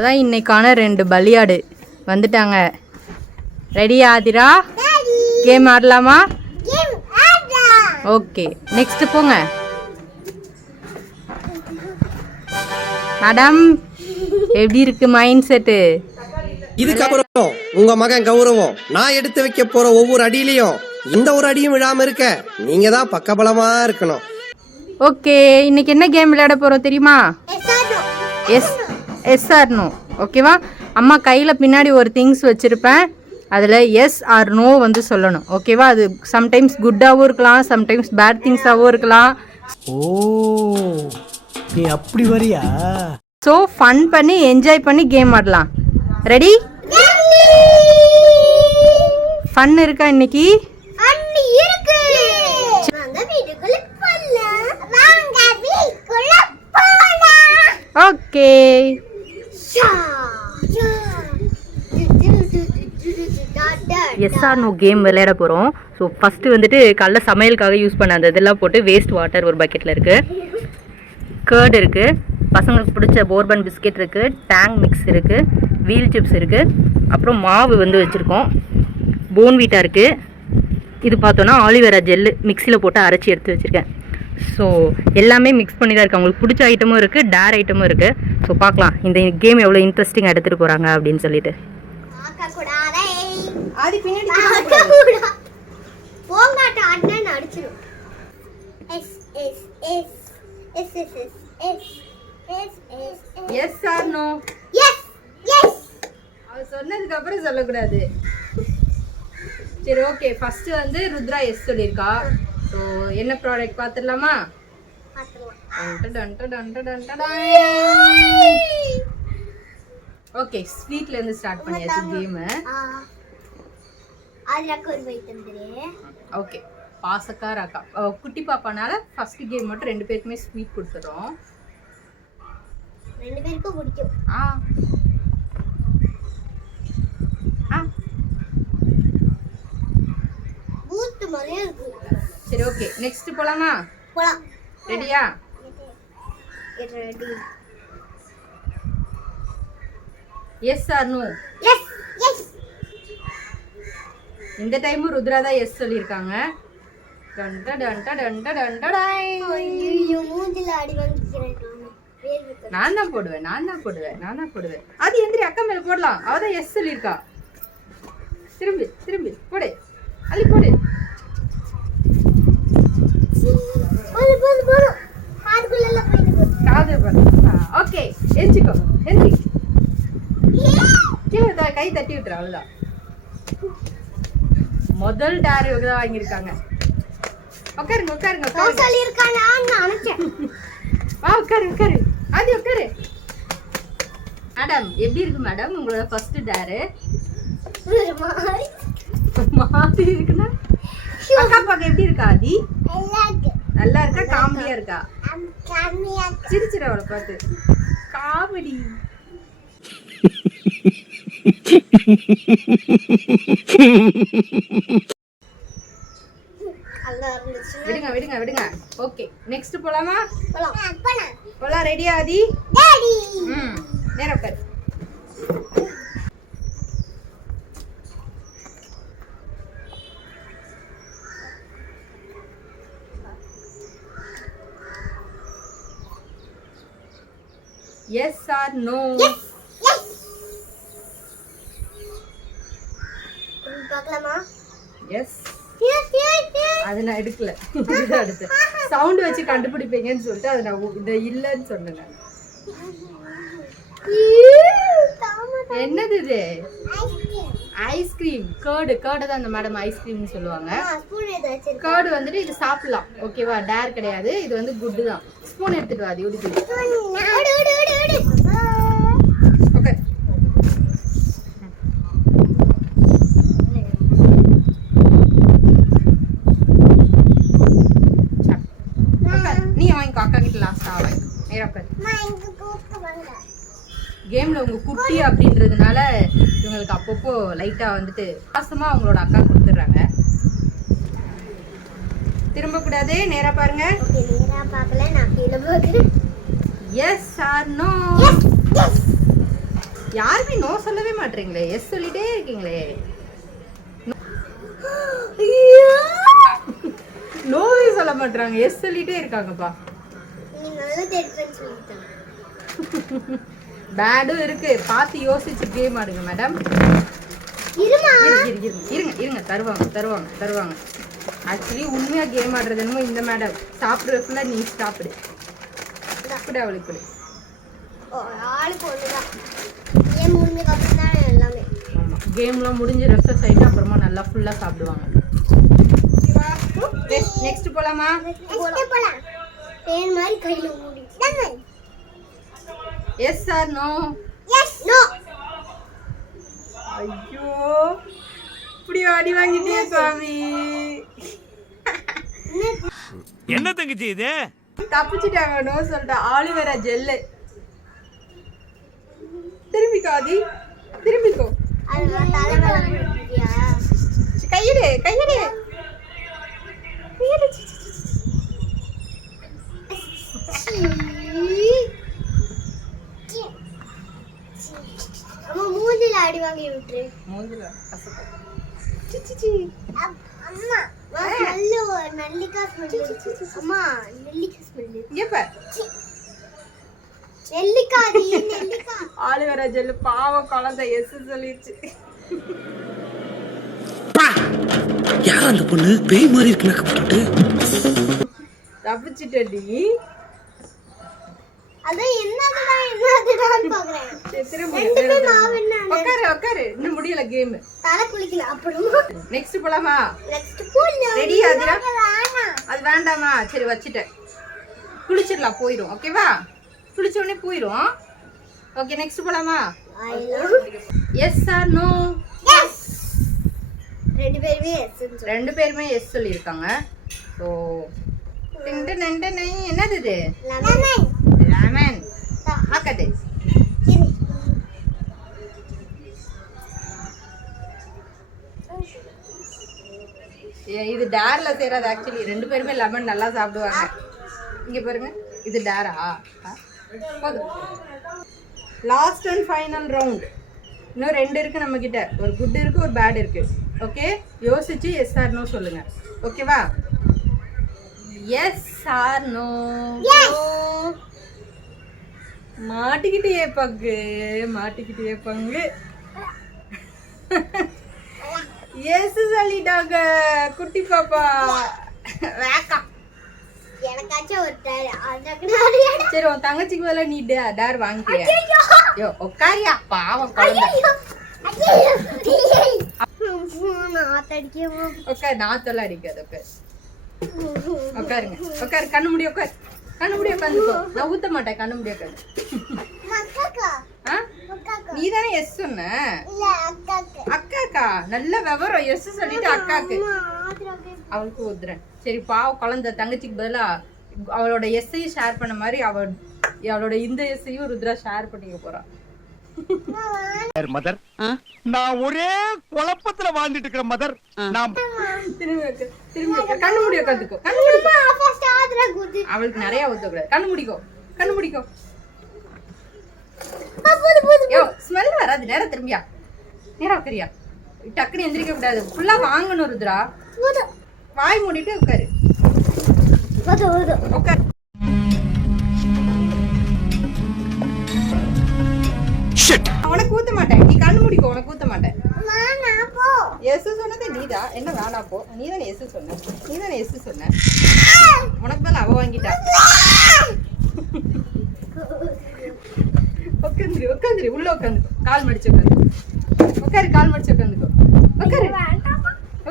அதான் இன்னைக்கான 2 பலியாடு வந்துட்டாங்க. ரெடி ஆதிரா? கேம் ஆடலாமா? ஓகே, நெக்ஸ்ட் போங்க. மேடம் எப்படி இருக்கு மைண்ட் செட்டு? இதுக்கப்புறம் உங்க மகன் கௌரவம் நான் எடுத்து வைக்க போற ஒவ்வொரு அடியிலையும் எந்த ஒரு அடியும் விழாம இருக்க நீங்க தான் பக்கபலமா இருக்கணும். ஓகே, இன்னைக்கு என்ன கேம் விளையாட போறோம் தெரியுமா? Yes or no. ஓகேவா? அம்மா கையில் பின்னாடி ஒரு திங்ஸ் வச்சுருப்பேன், அதில் எஸ் ஆர் நோ வந்து சொல்லணும். ஓகேவா? அது சம்டைம்ஸ் குட்டாகவும் இருக்கலாம், சம்டைம்ஸ் பேட் திங்ஸாகவும் இருக்கலாம். ஓ, நீ அப்படி வரியா? ஸோ ஃபன் பண்ணி என்ஜாய் பண்ணி கேம் ஆடலாம். ரெடி? ஃபன் இருக்கா இன்னைக்கு? Okay, yes or no game விளையாட போகிறோம். ஸோ ஃபஸ்ட்டு வந்துட்டு காலைல சமையலுக்காக யூஸ் பண்ண அந்த இதெல்லாம் போட்டு வேஸ்ட் வாட்டர் ஒரு பக்கெட்டில் இருக்குது, கர்ட் இருக்குது, பசங்களுக்கு பிடிச்ச போர்பன் பிஸ்கெட் இருக்குது, டேங் மிக்ஸ் இருக்குது, வீல் சிப்ஸ் இருக்குது, அப்புறம் மாவு வந்து வச்சுருக்கோம், போன்வீட்டா இருக்குது. இது பார்த்தோன்னா ஆலிவேரா ஜெல்லு மிக்சியில் போட்டு அரைச்சி எடுத்து வச்சுருக்கேன். ஸோ எல்லாமே மிக்ஸ் பண்ணி தான் இருக்குது. அவங்களுக்கு பிடிச்ச ஐட்டமும் இருக்குது, டேர் ஐட்டமும் இருக்குது. ஸோ பார்க்கலாம் இந்த கேம் எவ்வளோ இன்ட்ரெஸ்டிங்காக எடுத்துகிட்டு போகிறாங்க அப்படின்னு சொல்லிட்டு. Yes or no? அவ சொன்னதுக்கு அப்புறம் சொல்லக்கூடாது. சரி, ஓகே. ஃபர்ஸ்ட் வந்து ருத்ரா எஸ் சொல்லியிருக்கா. ஸோ என்ன ப்ராடக்ட் பார்த்துடலாமா? ஓகே, ஸ்வீட்ல இருந்து ஸ்டார்ட் பண்ணியாச்சு கேமு. ஓகே, பாசக்கார அக்கா குட்டி பாப்பானால ஃபர்ஸ்ட் கேம் மட்டும் 2 பேருக்குமே ஸ்வீட் கொடுத்துறோம். 2 பேருக்கும் பிடிக்கும். பூத்து மாதிரியே இருக்கு. சரி, ஓகே, நெக்ஸ்ட் போலாமா? போலாம். ரெடியா? Ready. Yes or no? Yes yes. இந்த டைம் ருத்ரா தான் எஸ் சொல்லிருக்காங்க. ஐயோ, மூஞ்சில அடி வாங்கிக்கிறேன். நான் தான் போடுவேன். அது எந்திரி, அக்கா மேல போடலாம். அவதான் எஸ் சொல்லிருக்கா. திரும்பி போடு, அள்ளி போடு. ஓகே, எரிச்சுக்கோ. எந்திரி, கை தட்டி விட்டுரு. அவ்வளவுதான். முதல் டேர் இவங்க தான் வாங்கியிருக்காங்க. உட்காருங்க. வா, உட்காரு. ஆதி உட்காரு. மேடம் எப்படி இருக்கு மேடம் உங்களோட ஃபர்ஸ்ட் டேரு? மாதிரி இருக்குன்னா அக்கா பாக்க எப்படி இருக்கா ஆதி? நல்லா இருக்கா? காமெடியா இருக்கா? சிரிச்சிர அவளை பார்த்து. காமெடி. விடுங்க. ஓகே, நெக்ஸ்ட் போலாமா? போலாம். ரெடியா ஆதி? நேரா உட்காரு. Yes or no? பார்க்கலாமா? எஸ். அது நான் எடுக்கல. அடுத்து சவுண்ட் வச்சு கண்டுபிடிப்பீங்கன்னு சொல்லிட்டு அது நான் இது இல்லைன்னு சொன்னேன். என்னது இது? ஐஸ்கிரீம். கர்டு தான் அந்த மேடம் ஐஸ்கிரீம்னு சொல்லுவாங்க. கர்டு வந்துட்டு இது சாப்பிடலாம். ஓகேவா? டேர் கிடையாது, இது வந்து குட் தான். ஸ்பூன் எடுத்துட்டு வா. ஓகே, நீ வாங்கிக்கோ. அக்கா கிட்ட லாஸ்டா வாங்கிக்கோ. நேரா உட்காரு. கேமில் உங்கள் குட்டி அப்படின்றதுனால இவங்களுக்கு அப்பப்போ லைட்டாக வந்துட்டு பாசமாக அவங்களோட அக்கா கொடுத்துட்றாங்க. திரும்பக்கூடாது. நேராக பாருங்க. Yes or no? யாருமே நோ சொல்லவே மாட்டீங்களே, எஸ் சொல்லிட்டே இருக்கீங்களே. நோவே சொல்ல மாட்டாங்க, எஸ் சொல்லிட்டே இருக்காங்கப்பா. நீ நல்லது எடுப்பேன்னு சொல்லிட்டேன். பேடும் இருக்கு, பார்த்து யோசிச்சு கேம் ஆடுங்க மேடம். இருமா. இருங்க தருவாங்க. ஆக்சுவலி உண்மையா கேம் ஆடுறது என்னமோ இந்த மேடம். சாப்பிட்றதுக்குள்ள நீ சாப்பிடு அவளுக்கு கொடு. ஆளுக்கு ஒண்ணுதான். கேம் முடிஞ்சதுக்கு அப்புறம் தான் எல்லாமே. ஆமா, கேம்லாம் முடிஞ்சு ரெஃப்ரெஷ் ஆயிட்டு அப்புறமா நல்லா ஃபுல்லா சாப்பிடுவாங்க. நெக்ஸ்ட் போலாமா? போலாம். தேன் மாதிரி கையில மூடி. Yes or no? Yes. No. ஐயோ, இப்படி அடி வாங்கிட்டே சாமி. என்ன தங்கச்சி இது? தப்பிச்சிட்டாங்க, நோ சொல்லிட்டா. Aloe vera gel. திரும்பிக்கோ ஆதி, திரும்பிக்கோ. அது தலைவல போடுறியா? கையெடு. அம்மா மூஞ்சில அடி வாங்கி விட்டுரு. மூஞ்சில கசப்பு. அம்மா நல்ல நல்லிக்காய் ஸ்மெல். அம்மா நெல்லிக்காய் ஸ்மெல். இங்க பாரு. நெல்லிக்காய். ஆலிவேரா ஜெல்லு பாவம் குழந்தை எஸ் சொல்லிடுச்சு. யார் அந்த பொண்ணு? பேய் மாதிரி இருக்கு மேக்கப் போட்டுட்டு. தப்பிச்சிட்டடி. அதான் என்னதுதான் பாக்குறேன். ரெண்டுமே மாவென்ன. உட்காரு. இன்னும் முடியல கேம். தலை குளிக்கல அப்புறமா. நெக்ஸ்ட் போலாமா? நெக்ஸ்ட் போலாம். ரெடி ஆதிரா? அது வேண்டாமா? சரி வச்சிட்டேன். குளிச்சிடலாம், போயிடும். ஓகேவா? குளிச்ச உடனே போயிடும். ஓகே, நெக்ஸ்ட் போலாமா? Yes or no? எஸ். ரெண்டு பேருமே எஸ் சொல்லியிருக்காங்க. ஸோ என்னது இது? லெமன். ஆக்காது. இது டேர்ல சேராது. ஆக்சுவலி ரெண்டு பேருமே லெமன் நல்லா சாப்பிடுவாங்க. இங்க பாருங்க, இது dare? Last and final round. இன்னும் 2 இருக்கு நம்ம கிட்ட. ஒரு குட் இருக்கு, ஒரு பேட் இருக்கு. ஓகே, யோசிச்சு எஸ் ஆர் நோ சொல்லுங்க. ஓகேவா? S or no? மாட்டிக்கிட்டே பங்கு. எஸ் சொல்லிட்டாங்க குட்டி பாப்பா. வேக்கா. எனக்காச்சும் ஒரு சரி, உன் தங்கச்சிக்கு மேல நீ டேர் வாங்கிட்டியா? ஐயோ உட்காரியா, பாவம் குழந்தை. உட்காரு, நாத்தெல்லாம் அடிக்காது. உட்காரு. கண்ணு முடி உட்காந்துக்கோ. நான் ஊத்த மாட்டேன். கண்ணு முடி உட்காரு. நீ தானே எஸ் சொன்ன. அக்காக்கா நல்ல விவரம். எஸ் சொல்லிட்டு அக்காக்கு. அவளுக்கு ஊத்துறேன். சரி, பாவம் குழந்தை. தங்கச்சிக்கு பதிலா அவளோட எஸ்ஸையும் ஷேர் பண்ண மாதிரி அவளோட இந்த எஸ்ஸையும் ருத்ரா ஷேர் பண்ணிக்க போறான். மதர், நான் ஒரே குழப்பத்துல வாழ்ந்துட்டு இருக்கிறேன் மதர். நான் திரும்பி கண்ணு முடி உட்காந்துக்கோ. அவளுக்கு நிறைய ஊத்தக்கூடாது. கண்ணு முடிக்கோ. ஸ்மெல் வராது. நேரம் திரும்பியா? நேரம் உட்காரியா? டக்குன்னு எந்திரிக்க கூடாது. ஃபுல்லா வாங்கணும் ருத்ரா. வாய் மூடிட்டு உட்காரு. உட்காரு. உனக்கு ஊத்த மாட்டேன். நீ கண்ணு முடிக்கோ. உனக்கு ஊத்த மாட்டேன். எஸ் சொன்னது நீதான். என்ன வேணா போ. நீதானே எஸ் சொன்ன. உனக்கு மேல அவ வாங்கிட்டா. உட்காந்துரு. உள்ள உட்காந்துக்கோ. கால் மடிச்சு உட்காந்துக்கோ.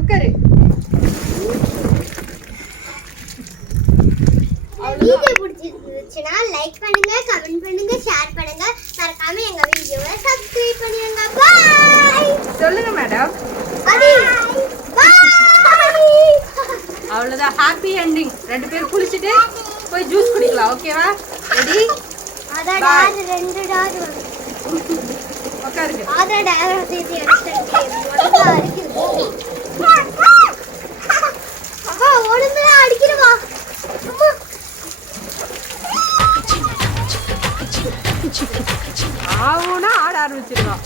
உட்காரு. வீடியோ பிடிச்சிருந்துச்சுன்னா லைக் பண்ணுங்க, கமெண்ட் பண்ணுங்க, ஷேர் பண்ணுங்க. மறக்காம எங்க வீடியோவை சப்ஸ்கிரைப் பண்ணுங்க. பாய் சொல்லுங்க மேடம். அவ்வளவுதான், ஹாப்பி எண்டிங். 2 பேரும் குளிச்சுட்டு போய் ஜூஸ் குடிக்கலாம். ஓகேவா? ரெடி? அதான் 2 டாட் உட்காருங்க. அதான் டாட் சேர்த்து எடுத்துட்டேன். ஒழுங்கா அடிக்குது. அப்பா ஒழுங்கா அடிக்கிறவா. அம்மா ஆவுனா ஆட ஆரம்பிச்சிருவான்.